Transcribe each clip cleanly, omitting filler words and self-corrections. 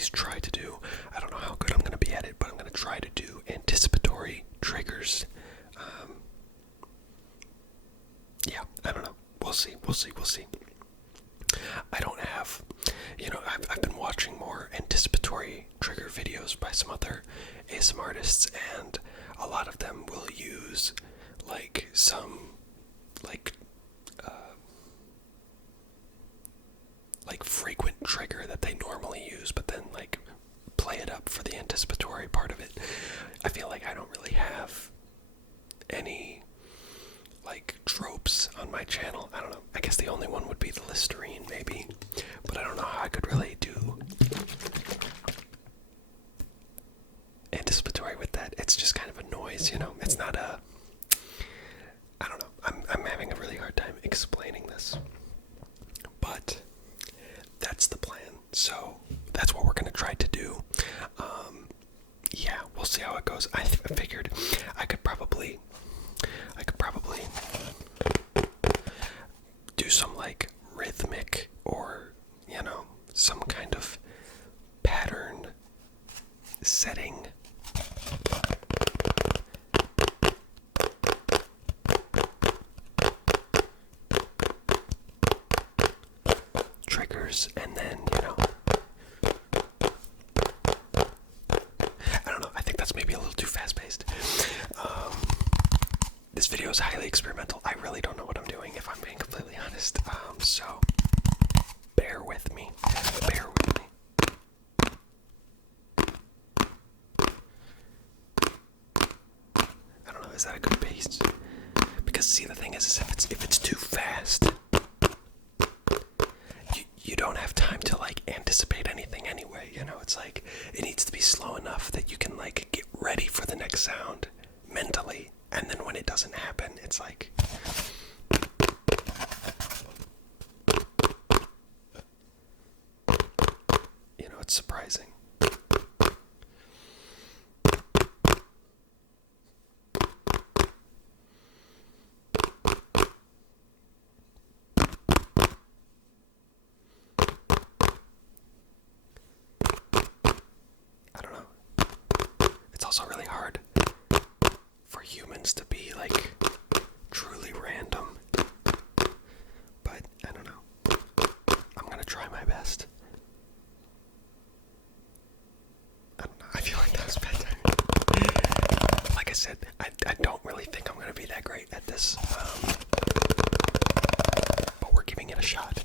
least try to do. I don't know how good I'm going to be at it, but I'm going to try to do anticipatory triggers. Yeah, I don't know. We'll see. I don't have, I've been watching more anticipatory trigger videos by some other ASMR artists, and a lot of them will use some frequent trigger that they normally use, but then play it up for the anticipatory part of it. I feel like I don't really have any tropes on my channel. I don't know. I guess the only one would be the Listerine, maybe, but I don't know how I could really do anticipatory with that. It's just kind of a noise, It's not I don't know. I'm having a really hard time explaining this, but that's the plan. So that's what we're gonna try to do. Yeah, we'll see how it goes. I figured I could probably do some rhythmic or some kind of pattern setting. Triggers, and then I don't know, I think that's maybe a little too fast-paced. This video is highly experimental. I really don't know what I'm doing, if I'm being completely honest. So bear with me. I don't know, is that a good pace? Because see, the thing is if it's too fast, you don't have time to anticipate anything anyway. It's it needs to be slow enough that you can get ready for the next sound mentally, and then when it doesn't happen, it's it's surprising. I don't know. It's also really hard for humans to be truly random. But I don't know. I'm gonna try my best. I don't know. I feel like that was bad timing. Like I said, I don't really think I'm gonna be that great at this. But we're giving it a shot.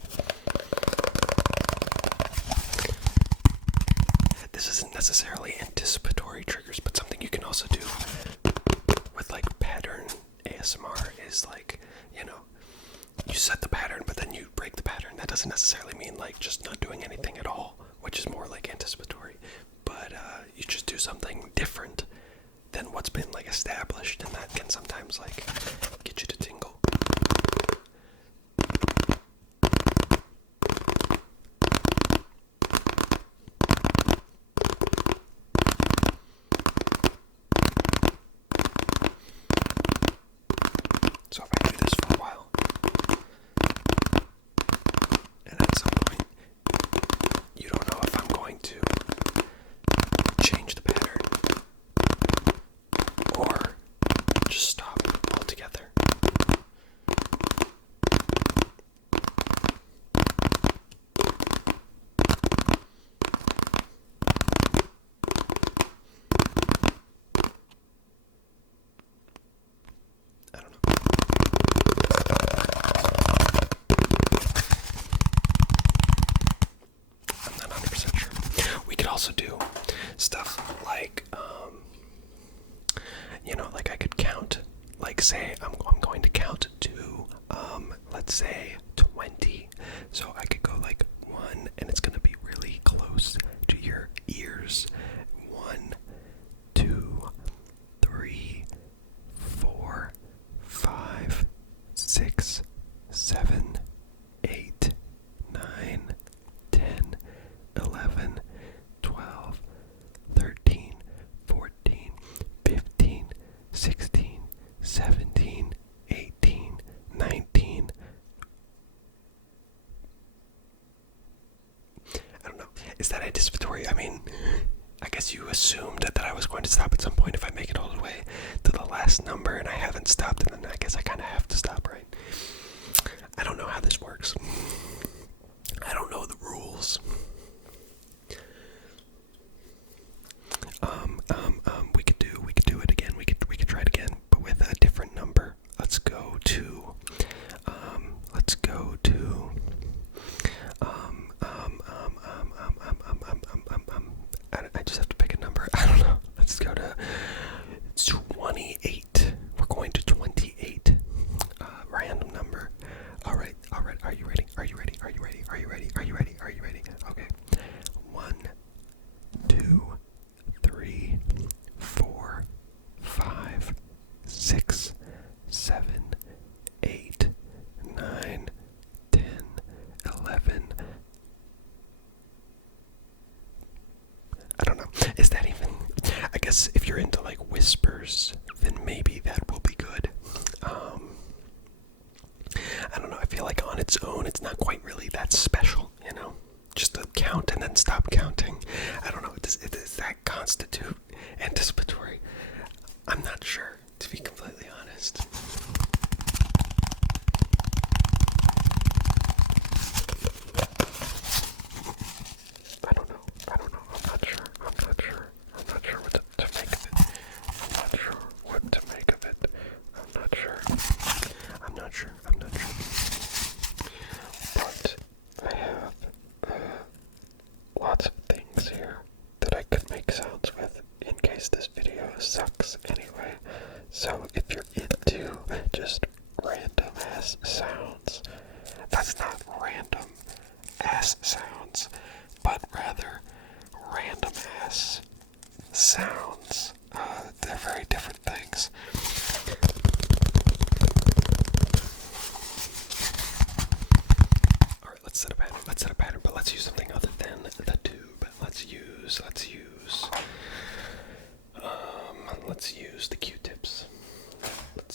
This isn't necessarily anticipatory triggers, but something you can also do with pattern ASMR is you set the pattern, but then you break the pattern. That doesn't necessarily mean just not doing anything at all, which is more anticipatory, but you just do something different than what's been established, and that can sometimes get you to tingle. So if I do this for a while, and at some point you don't know if I'm going to change the pattern or just stop altogether. I don't know. I'm not 100% sure. We could also do stuff I could count, say I'm going to count to, let's say 20. So I could go 1, and it's going to be really close to your ears. 1, 2, 3, 4, 5, 6, 7, 8, 9, 10, 11, 12, 13, 14, 15, 16, 17, 18, 19. I don't know. Is that I mean, I guess you assumed that I was going to stop at some point if I make it all the way to the last number and I haven't stopped, and then I guess I kind of have to stop, right? I don't know how this works. I don't know the rules. We could do it again. We could try it again, but with a different number. Let's go to I just have to pick a number. I don't know. Let's go to 28. We're going to 28. Random number. All right. Are you ready? Okay. 1, 2, 3, 4, 5, 6, 7, 8, 9, 10, 11. I don't know. Is that even? I guess if you're into like whispers, then maybe that will be good. I don't know. I feel like on its own, it's not quite really that special, you know? Just to count and then stop counting. I don't know. Does that constitute anticipatory? I'm not sure, to be completely honest. I don't know. I'm not sure what to make of it. I'm not sure. But I have lots of things here that I could make sounds with in case this video sucks anyway. So if you're into just random ass sounds, that's not random ass sounds, but rather random ass sounds. They're very different things. Alright, let's set a pattern, but let's use something other than the tube. Let's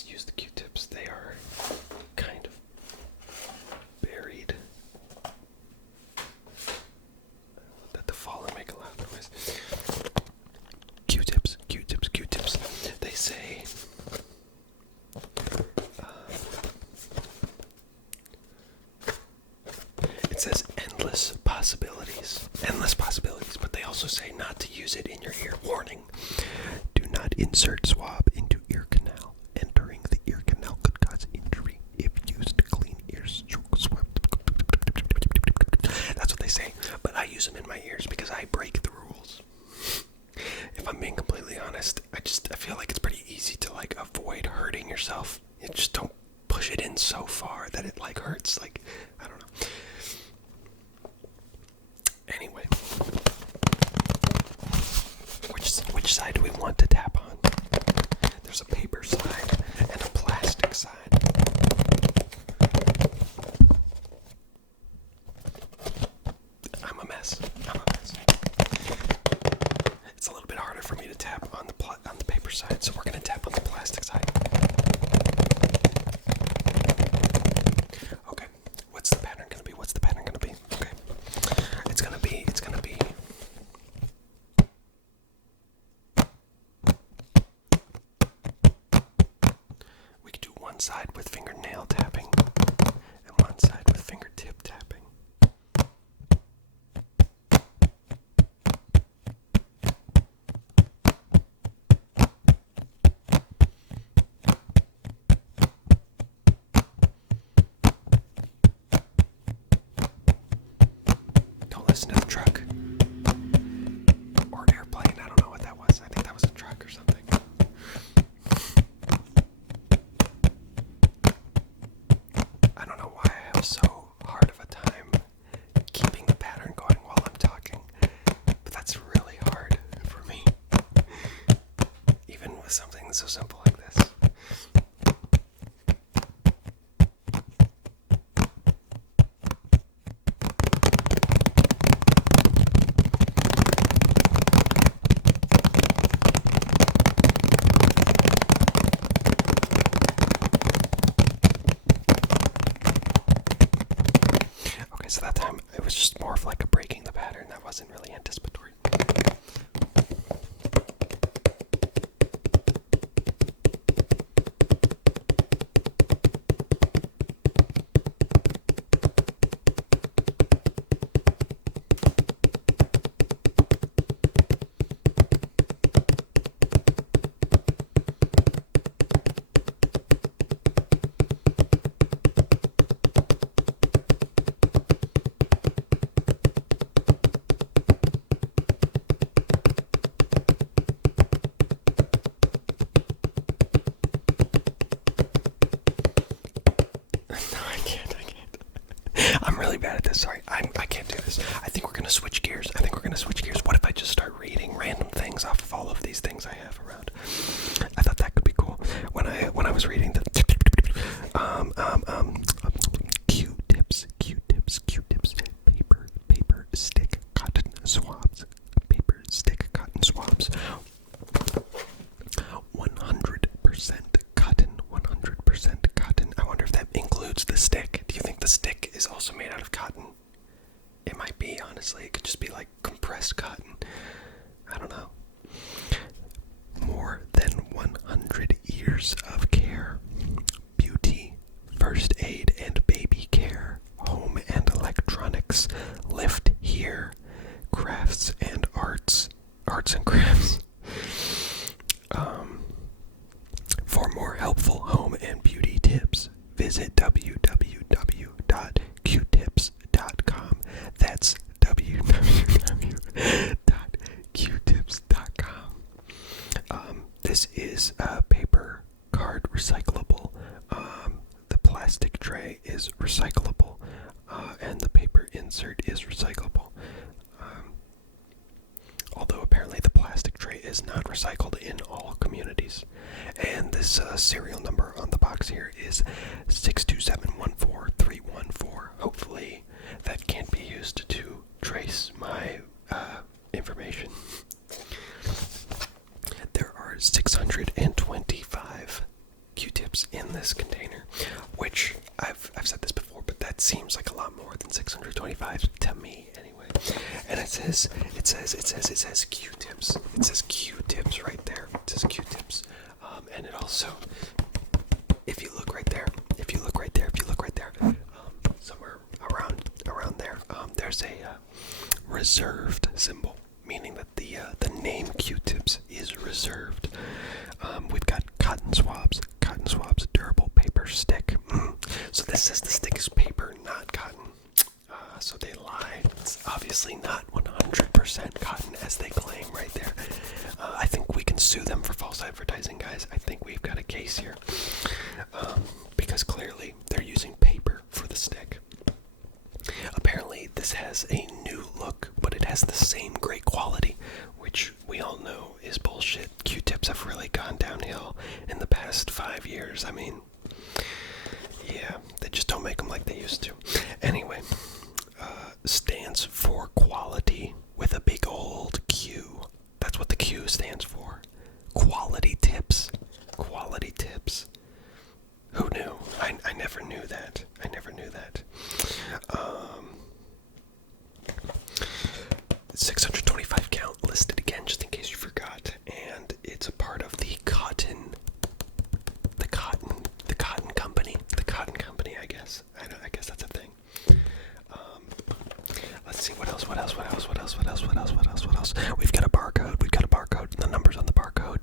use the Q-tips. They are kind of buried. Let the fallen make a loud noise. Q-tips. They say it says endless possibilities, but they also say not to use it in your ear. Warning: do not insert swab into ear canal. Entering the ear canal could cause injury if used to clean ears. That's what they say, but I use them in my ears because I break the rules. If I'm being completely honest, I feel like it's pretty easy to like avoid hurting yourself. You just don't push it in so far that it like hurts. Like, I don't know. Anyway, which side do we want to tap on? There's a paper side and a plastic side. I'm a mess. It's a little bit harder for me to tap on the paper side, so we're gonna tap on the plastic side. Okay, what's the pattern gonna be? Okay, it's gonna be. We could do one side with fingernail tapping and one side with fingertip tapping. Don't listen to the truck. Or airplane, I don't know what that was. I think that was a truck or something. I don't know why I have so hard of a time keeping the pattern going while I'm talking, but that's really hard for me, even with something so simple like this. So that time it was just more of like a breaking the pattern. That wasn't really anticipatory. Q-tips. 100% cotton. 100% cotton. I wonder if that includes the stick. Do you think the stick is also made out of cotton? It might be, honestly. It could just be like compressed cotton. I don't know. More than 100 years of care. Beauty, first aid and baby care, home and electronics, lift here, crafts and arts and crafts. For more helpful home and beauty tips, visit www.qtips.com. That's www.qtips.com. This is paper card recyclable. The plastic tray is recyclable, and the paper insert is recyclable. Although apparently the plastic tray is not recycled in all communities. And this serial number on the box here is 62714-314. Hopefully that can't be used to trace my information. There are 625 Q-tips in this container, which I've said this before, but that seems like a lot more than 625 to me anyway. And it says Q-tips. It says Q-tips right there. It says Q-tips. And it also, if you look right there, somewhere around there, there's a reserved symbol, meaning that the name Q-tips is reserved. We've got cotton swabs, durable paper stick. So this says the stick is paper, not cotton. So they lie. It's obviously not 100% cotton as they claim right there. I think we can sue them for false advertising, guys. I think we've got a case here. Because clearly they're using paper for the stick. Apparently this has a new look, but it has the same great quality, which we all know is bullshit. Q-tips have really gone downhill in the past 5 years. I mean, yeah, they just don't make them like they used to. Anyway, stands for quality with a big old Q. That's what the Q stands for. Quality tips. Quality tips. Who knew? I never knew that. 625 count listed again, just in case you forgot. And it's a part of the cotton company. The cotton company, I guess. I guess that's a thing. Let's see, what else? We've got a barcode. The numbers on the barcode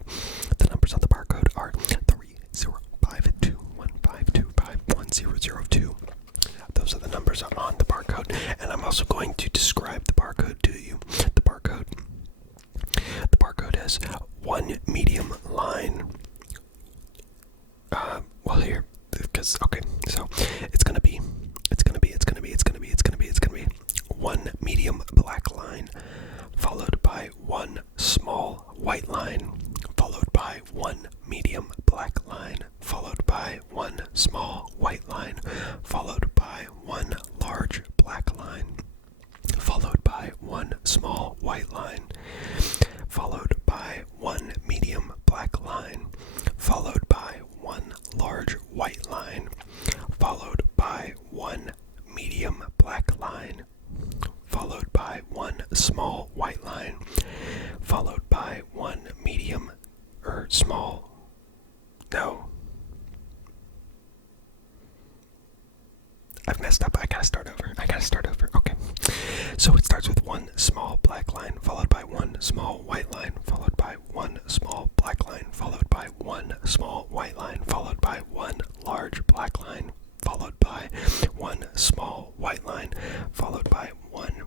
are 3052152510002. Those are the numbers on the barcode, and I'm also going to describe the barcode to you. The barcode has one medium line. Well, here, because okay, so it's gonna be one medium black line, followed by one small white line, followed by one medium black line, followed by one small white line, followed by one large black line, followed by one small white line, followed by one medium black line, followed by one large white line, followed by one medium black line, followed by one small white line, followed by one medium small. No. I've messed up. I gotta start over. Okay. So it starts with one small black line, followed by one small white line, followed by one small black line, followed by one small white line, followed by one large black line, followed by one small white line, followed by one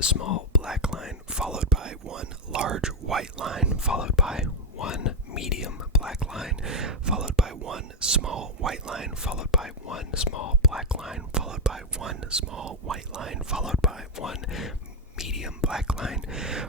small black line, followed by one large white line, followed by one medium black line, followed by one small white line, followed by one small black line, followed by one small white line, followed by one medium black line,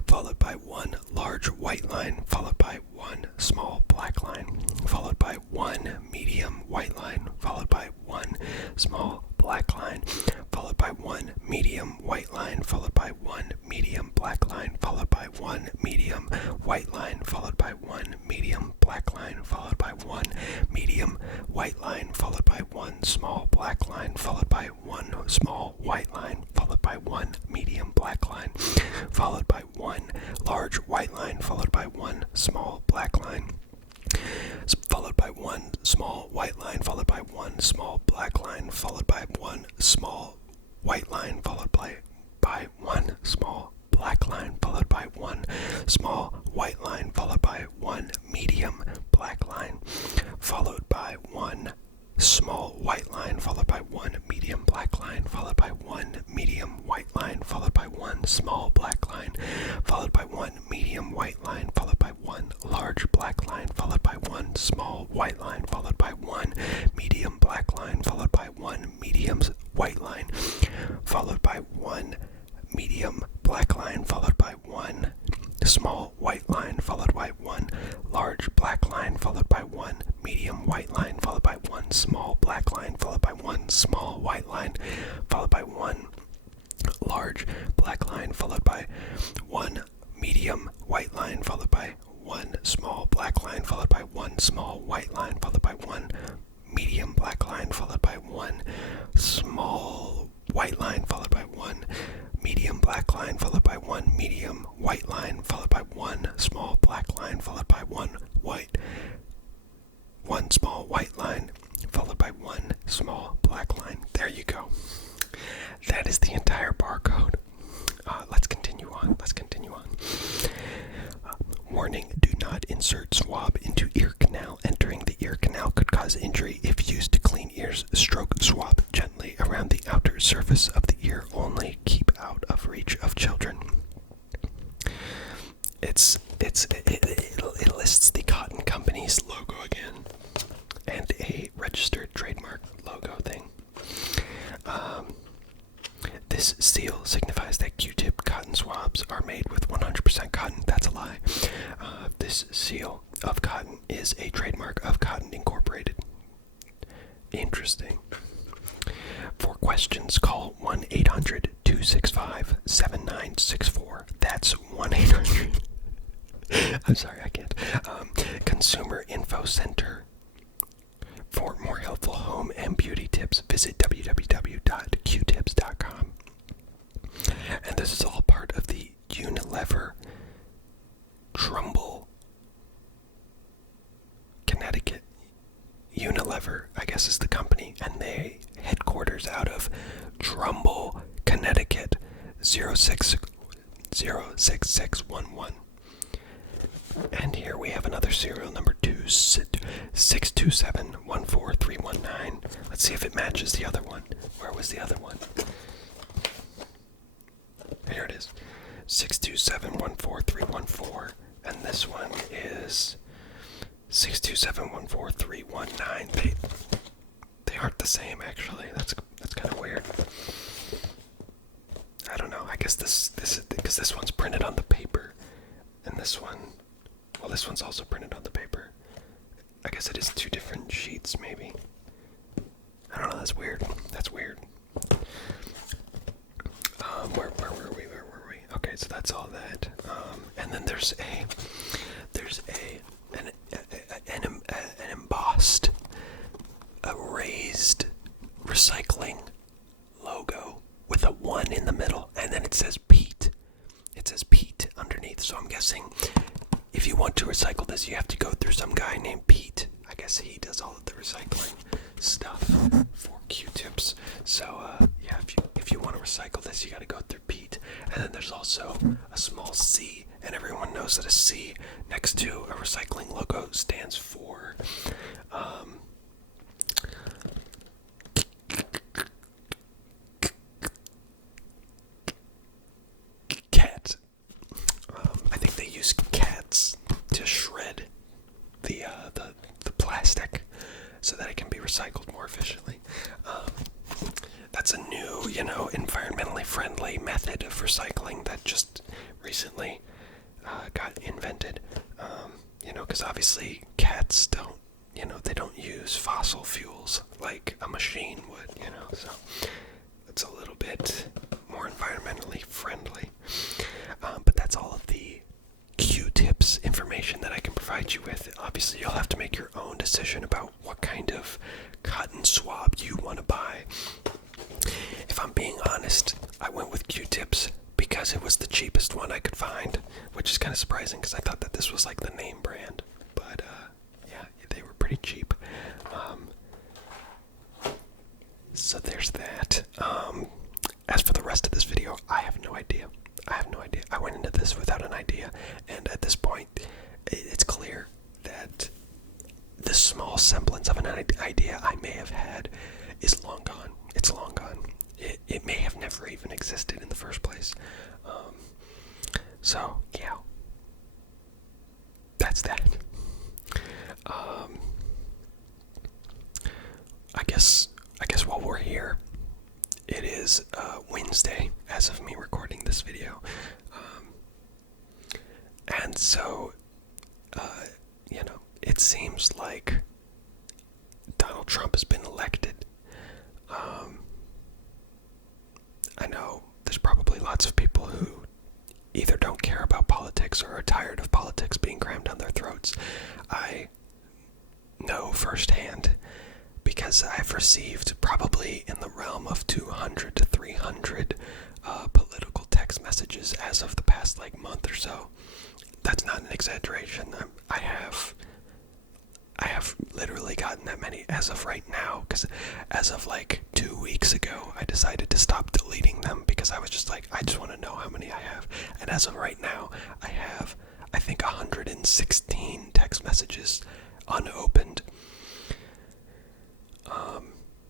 followed by one large white line, followed by one small black line, followed by one medium white line, followed by one small black line, followed by one medium white line, followed by one medium black line, followed by one medium white line, followed by one medium black line, followed by one medium white line, followed by one small black line, followed by one small white line, followed by one medium black line, followed by one large white line, followed by one small black line, followed by one small white line, followed by one small black line, followed by one small white line, followed by one small black line, followed by one small white line, followed by one medium black line, followed by one small white line, followed by one medium black line, followed by one medium white line, followed by one small black line, followed by one medium white line, followed by one large black line, followed by one small white line, followed by one medium black line, followed by one medium white line, followed by one medium black line, followed by one small white line, followed by one large black line, followed by one medium white line, followed by one small black line, followed by one small white line, followed by one large black line, followed by one medium white line, followed by one small black line, followed by one small white line, followed by one medium black line, followed by one small white line, followed by one medium black line, followed by one medium white line, followed by one small black line, followed by one small white line, followed by one small black line. There you go. That is the entire barcode. Let's continue on. Warning, do not insert swab into ear canal. Entering the ear canal could cause injury if used to clean ears. Stroke swab gently around the outer surface of the ear only. Keep out of reach of children. It lists the cotton company's logo again and a registered trademark logo thing. This seal signifies that Q-tip cotton swabs are made with 100% cotton. That's a lie. This seal of cotton is a trademark of Cotton Incorporated. Interesting. For questions, call 1-800-265-7964. That's 1-800. I'm sorry, I can't. Consumer Info Center. For more helpful home and beauty tips, visit www.qtips.com. And this is all part of the Unilever Ramble, Connecticut. Unilever, I guess, is the company, and they headquarters out of Ramble, Connecticut, 06611. And here we have another serial number 627-14319. Let's see if it matches the other one. Where was the other one? Here it is. 627-14314. And this one is 627-14319. They aren't the same, actually. That's kind of weird. I don't know. I guess this because this one's printed on the paper, and this one's also printed on the paper. I guess it is two different sheets, maybe. I don't know. That's weird. Where were we? Okay, so that's all that. And then there's an embossed, a raised recycling logo with a 1 in the middle, and then it says Pete. It says Pete underneath, so I'm guessing if you want to recycle this, you have to go through some guy named Pete. I guess he does all of the recycling stuff for Q-tips. So, yeah, if you want to recycle this, you got to go through Pete. And then there's also a small C, and everyone knows that a C next to a recycling logo stands for cat. I think they use cats to shred the plastic so that it can be recycled more efficiently. That's a new, environmentally friendly method of recycling that just recently got invented. Because obviously cats don't, they don't use fossil fuels like a machine would, so it's a little bit more environmentally friendly. But that's all of the obviously you'll have to make your own decision about what kind of cotton swab you want to buy. If I'm being honest, I went with Q-tips because it was the cheapest one I could find, which is kind of surprising because I thought that this was like the name brand. But yeah, they were pretty cheap. So there's that. As for the rest of this video, I have no idea. I went into this without an idea, and at this point, it's clear that the small semblance of an idea I may have had is long gone. It's long gone. It may have never even existed in the first place. So yeah, that's that. I guess while we're here, it is Wednesday as of me recording this video, and so it seems like Donald Trump has been elected. I know there's probably lots of people who either don't care about politics or are tired of politics being crammed down their throats. I know firsthand because I've received probably in the realm of 200 to 300 political text messages as of the past month or so. That's not an exaggeration. I have literally gotten that many as of right now, because as of 2 weeks ago, I decided to stop deleting them because I was just I just want to know how many I have. And as of right now, I have, I think, 116 text messages unopened.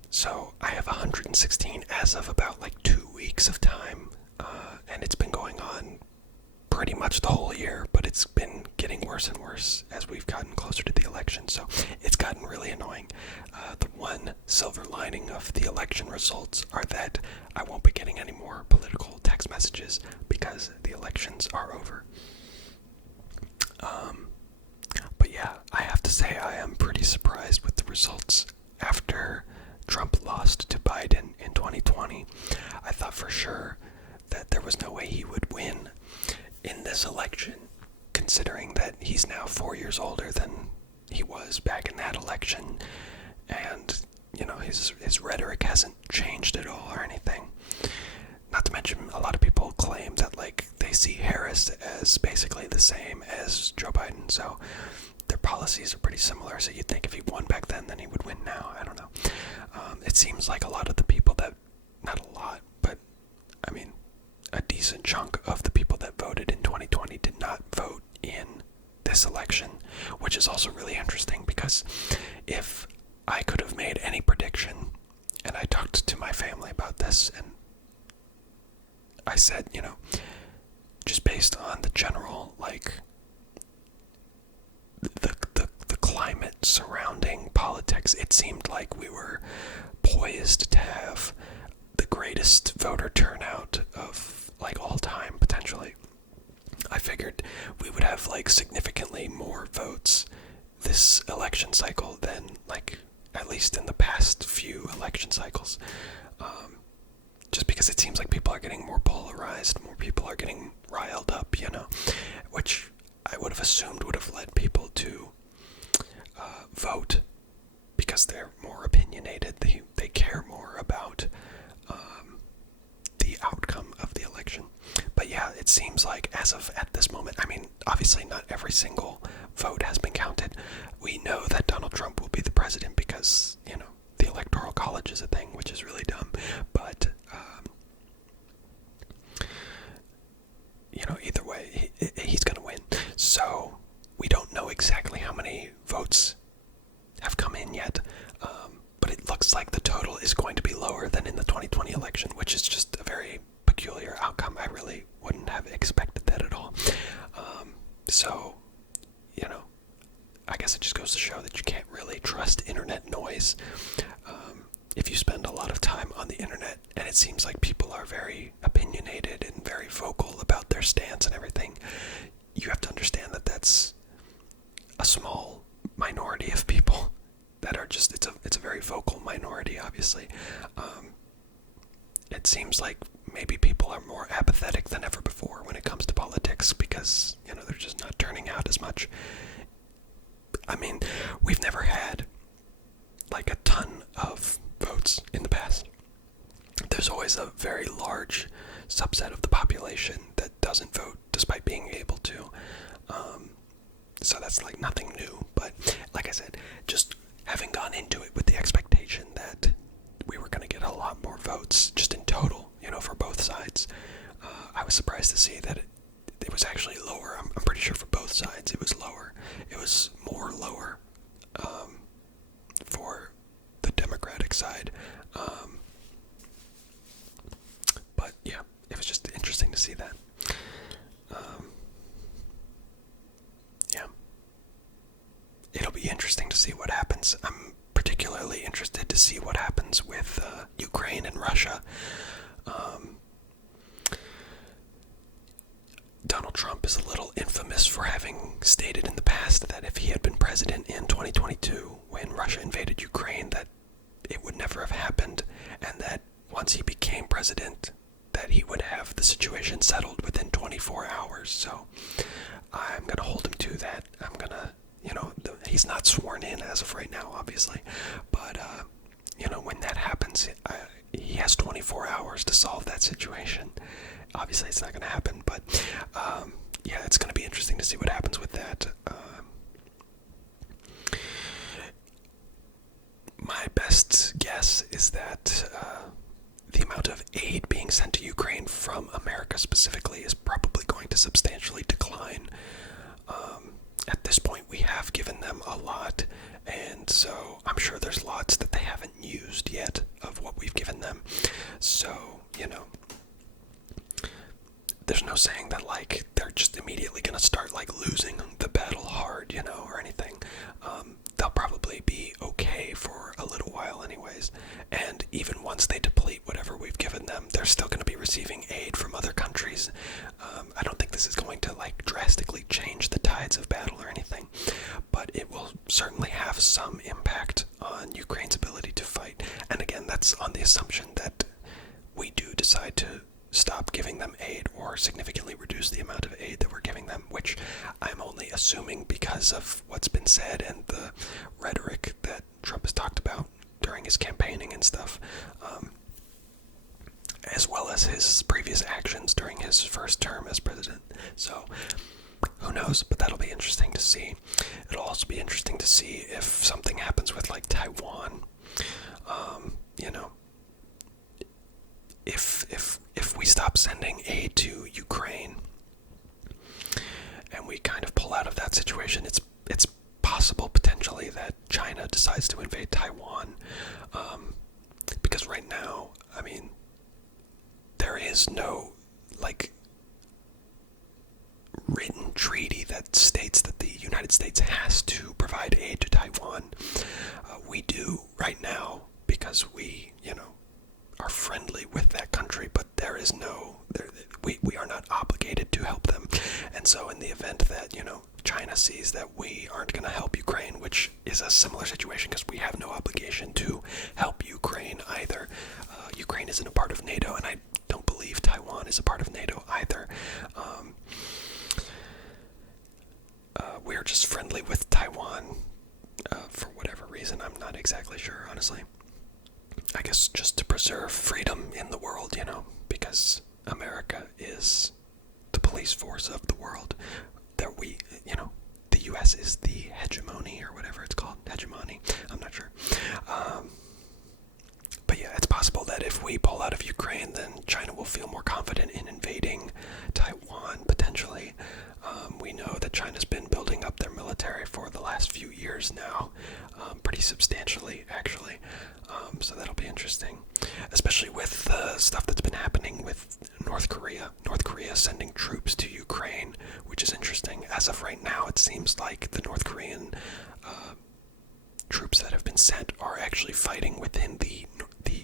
So I have 116 as of about 2 weeks of time, and it's been going on pretty much the whole year, but it's been getting worse and worse as we've gotten closer to the election, so it's gotten really annoying. The one silver lining of the election results are that I won't be getting any more political text messages because the elections are over. But yeah, I have to say I am pretty surprised with the results after Trump lost to Biden in 2020. I thought for sure that there was no way he would win in this election, considering that he's now 4 years older than he was back in that election, and his rhetoric hasn't changed at all or anything. Not to mention, a lot of people claim that they see Harris as basically the same as Joe Biden, so their policies are pretty similar. So you'd think if he won back then he would win now. I don't know. It seems like a lot of the people that, not a lot, but I mean, a decent chunk of the people that voted in 2020 did not vote in this election, which is also really interesting because if I could have made any prediction, and I talked to my family about this, and I said, just based on the general, the climate surrounding politics, it seemed like we were poised to have the greatest voter turnout of all time, potentially. I figured we would have significantly more votes this election cycle than at least in the past few election cycles. Just because it seems like people are getting more polarized, more people are getting riled up, which I would have assumed would have led people to vote because they're more opinionated. They care more about the outcome of the election. But yeah, it seems like as of at this moment, I mean, obviously not every single vote has been counted. We know that Donald Trump will be the president because, the Electoral College is a thing, which is really dumb. But, either way, he's going to win. So we don't know exactly how many votes have come in yet. But it looks like the total is going to be lower than in the 2020 election, which is just a very peculiar outcome. I really wouldn't have expected that at all. So, I guess it just goes to show that you can't really trust internet noise. If you spend a lot of time on the internet, and it seems like people are very opinionated and very vocal about their stance and everything, you have to understand that that's a small minority of people that are just, it's a very vocal minority, obviously. It seems like maybe people are more apathetic than ever before when it comes to politics because, they're just not turning out as much. I mean, despite being able to. So that's like nothing new, but like I said, just having gone into it with the expectation that we were going to get a lot more votes just in total, for both sides. I was surprised to see that it was actually lower. I'm pretty sure for both sides it was lower. It was more lower for the Democratic side. But yeah, it was just interesting to see that. Yeah. It'll be interesting to see what happens. I'm particularly interested to see what happens with Ukraine and Russia. Donald Trump is a little infamous for having stated in the past that if he had been president in 2022 when Russia invaded Ukraine, that it would never have happened, and that once he became president, that he would have the situation settled within 24 hours. So I'm going to hold him to that. I'm going to, he's not sworn in as of right now, obviously, but, when that happens, he has 24 hours to solve that situation. Obviously, it's not going to happen, but yeah, it's going to be interesting to see what happens with that. My best guess is that the amount of aid being sent to Ukraine from America specifically is probably going to substantially decline. At this point, we have given them a lot, and so I'm sure there's lots that they haven't used yet of what we've given them. So, there's no saying that, like, they're just immediately going to start, like, losing the battle hard, or anything. They'll probably be okay for a little while anyways. And even once they deplete whatever we've given them, they're still going to be receiving aid from other countries. I don't think this is going to, like, drastically change the tides of battle or anything. But it will certainly have some impact on Ukraine's ability to fight. And again, that's on the assumption that we do decide to stop giving them aid or significantly reduce the amount of aid that we're giving them, which I'm only assuming because of what's been said and the rhetoric that Trump has talked about during his campaigning and stuff, as well as his previous actions during his first term as president. So who knows, but that'll be interesting to see. It'll also be interesting to see if something happens with, like, Taiwan. If we stop sending aid to Ukraine and we kind of pull out of that situation, it's possible potentially that China decides to invade Taiwan, because right now, I mean, there is no, like, written treaty that states that the United States has to provide aid to Taiwan. We do right now because we, are friendly with that country, but there is no, we are not obligated to help them. And so in the event that, China sees that we aren't going to help Ukraine, which is a similar situation because we have no obligation to help Ukraine either. Ukraine isn't a part of NATO, and I don't believe Taiwan is a part of NATO either. We're just friendly with Taiwan for whatever reason. I'm not exactly sure, honestly. I guess just to preserve freedom in the world, because America is the police force of the world. That we, the U.S. is the hegemony, or whatever it's called, hegemony. I'm not sure. But yeah, it's possible that if we pull out of Ukraine, then China will feel more confident in invading Taiwan, potentially. We know that China's been building up their military for the last few years now, pretty substantially, actually. So that'll be interesting, especially with the stuff that's been happening with North Korea. North Korea sending troops to Ukraine, which is interesting. As of right now, it seems like the North Korean troops that have been sent are actually fighting within the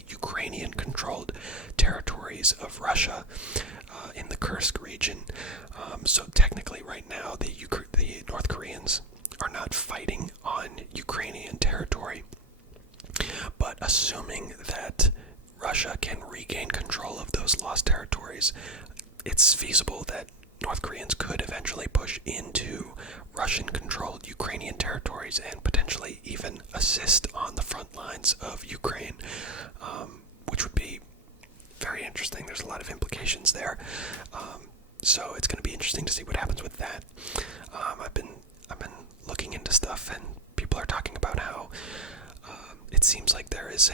Ukrainian-controlled territories of Russia in the Kursk region. So technically, right now, the North Koreans are not fighting on Ukrainian territory. But assuming that Russia can regain control of those lost territories, it's feasible that North Koreans could eventually push into Russian-controlled Ukrainian territories and potentially even assist on the front lines of Ukraine, which would be very interesting. There's a lot of implications there. So it's going to be interesting to see what happens with that. I've been looking into stuff, and people are talking about how it seems like there is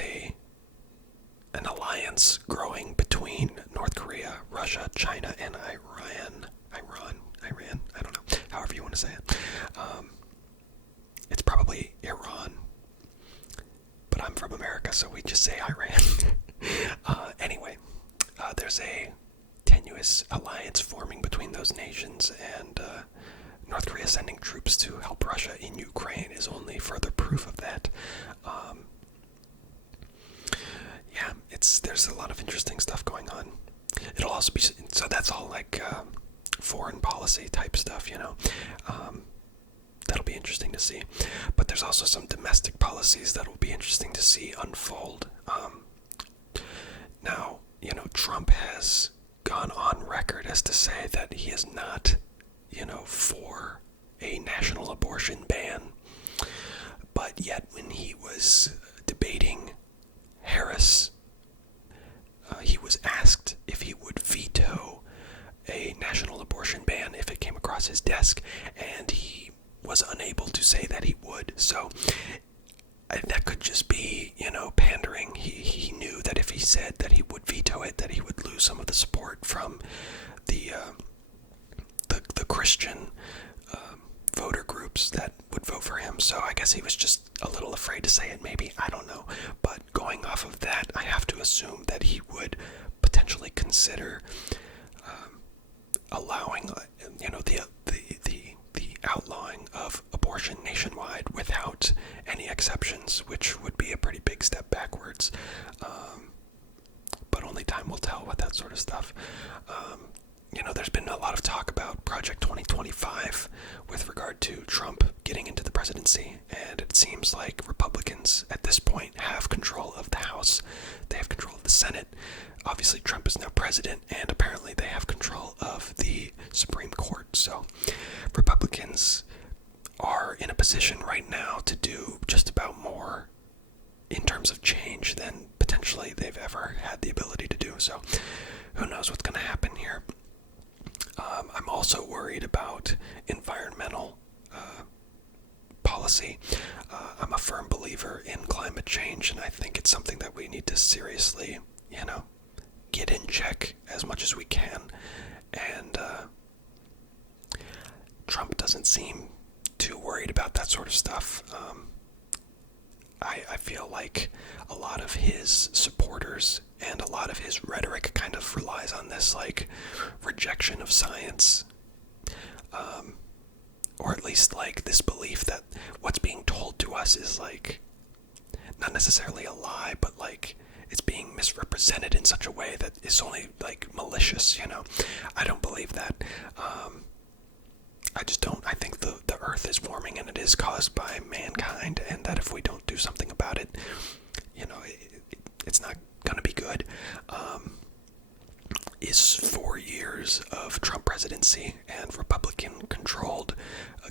an alliance growing between North Korea, Russia, China, and Iran. I don't know. However you want to say it. It's probably Iran, but I'm from America, so we just say Iran. Anyway, there's a tenuous alliance forming between those nations, and North Korea sending troops to help Russia in Ukraine is only further proof of that. Yeah, there's a lot of interesting stuff going on. It'll also be, so that's all like foreign policy type stuff, that'll be interesting to see. But there's also some domestic policies that'll be interesting to see unfold. Now, Trump has gone on record as to say that he is not, for a national abortion ban. But yet when he was debating Harris, he was asked if he would veto a national abortion ban if it came across his desk, and he was unable to say that he would. So that could just be, pandering. He knew that if he said that he would veto it, that he would lose some of the support from the Christian voter groups that would vote for him. So I guess he was just a little afraid to say it, maybe. I don't know. But going off of that, I have to assume that he would potentially consider allowing, the outlawing of abortion nationwide without any exceptions, which would be a pretty big step backwards. But only time will tell with that sort of stuff. There's been a lot of talk about Project 2025 with regard to Trump getting into the presidency, and it seems like Republicans at this point have control of the House. They have control of the Senate. Obviously, Trump is now president, and apparently they have control of the Supreme Court. So Republicans are in a position right now to do just about more in terms of change than potentially they've ever had the ability to do. So who knows what's going to happen here. I'm also worried about environmental policy. I'm a firm believer in climate change, and I think it's something that we need to seriously, get in check as much as we can. And Trump doesn't seem too worried about that sort of stuff. I feel like a lot of his supporters and a lot of his rhetoric kind of relies on this, like, rejection of science, or at least, like, this belief that what's being told to us is, like, not necessarily a lie, but, like, it's being misrepresented in such a way that is only, like, malicious, I don't believe that. I just don't. I think the Earth is warming, and it is caused by mankind, and that if we don't do something about it, it's not going to be good. Is 4 years of Trump presidency and Republican-controlled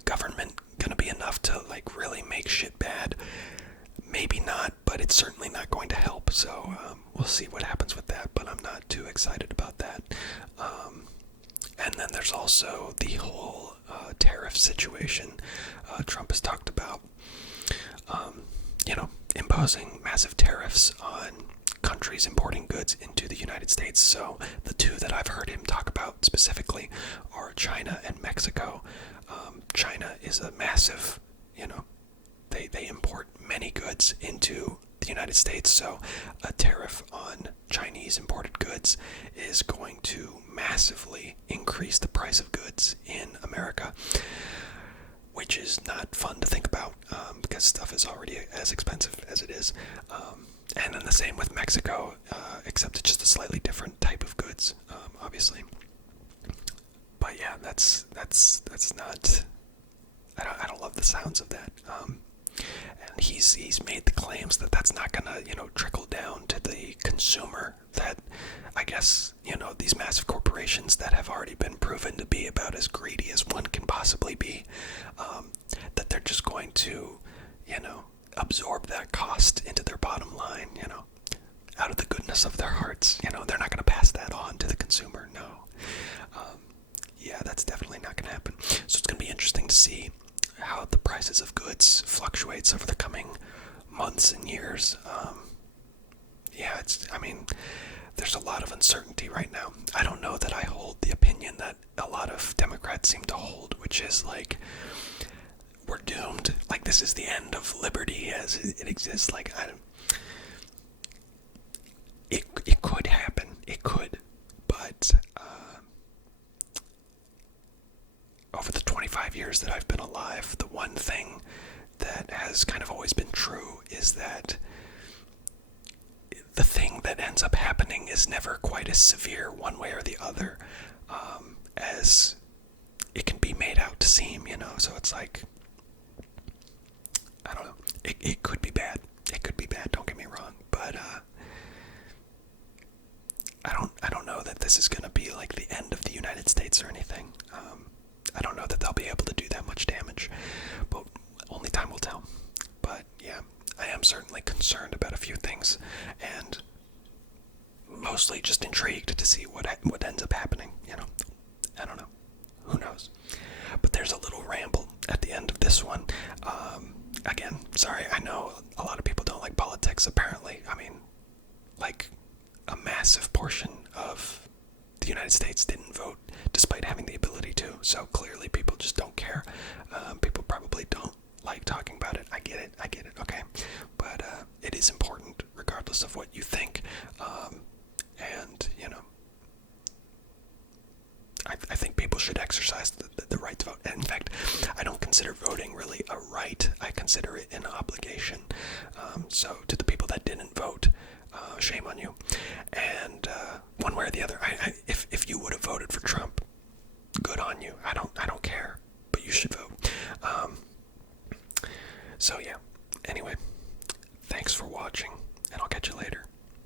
government going to be enough to, like, really make shit bad? Maybe not, but it's certainly not going to help. So we'll see what happens with that, but I'm not too excited about that. And then there's also the whole tariff situation. Trump has talked about, imposing massive tariffs on countries importing goods into the United States. So the two that I've heard him talk about specifically are China and Mexico. China is a massive, they import many goods into the United States, so a tariff on Chinese imported goods is going to massively increase the price of goods in America, which is not fun to think about, because stuff is already as expensive as it is. And then the same with Mexico, except it's just a slightly different type of goods, obviously. But yeah, that's not. I don't love the sounds of that. And he's made the claims that that's not gonna, trickle down to the consumer. That, I guess, these massive corporations that have already been proven to be about as greedy as one can possibly be, that they're just going to, absorb that cost into their bottom line, out of the goodness of their hearts. They're not going to pass that on to the consumer, no. yeah, that's definitely not going to happen. So it's going to be interesting to see how the prices of goods fluctuates over the coming months and years. Yeah, I mean, there's a lot of uncertainty right now. I don't know that I hold the opinion that a lot of Democrats seem to hold, which is like, we're doomed. Like, this is the end of liberty as it exists. Like, it could happen. It could. But over the 25 years that I've been alive, the one thing that has kind of always been true is that the thing that ends up happening is never quite as severe one way or the other as it can be made out to seem, you know. So it's like, I don't know. It could be bad. It could be bad. Don't get me wrong, but I don't know that this is going to be like the end of the United States or anything. I don't know that they'll be able to do that much damage, but only time will tell. But yeah, I am certainly concerned about a few things, and mostly just intrigued to see what ends up happening. You know, I don't know. Who knows? But there's a little ramble at the end of this one. Again, sorry, I know a lot of people don't like politics, apparently. I mean, like, a massive portion of the United States didn't vote despite having the ability to, so clearly people just don't care. People probably don't like talking about it. I get it, okay? But it is important regardless of what you think. And, you know, I think people should exercise the right to vote. And in fact, I don't consider voting really a right. I consider it an obligation. So to the people that didn't vote, shame on you. And one way or the other, if you would have voted for Trump,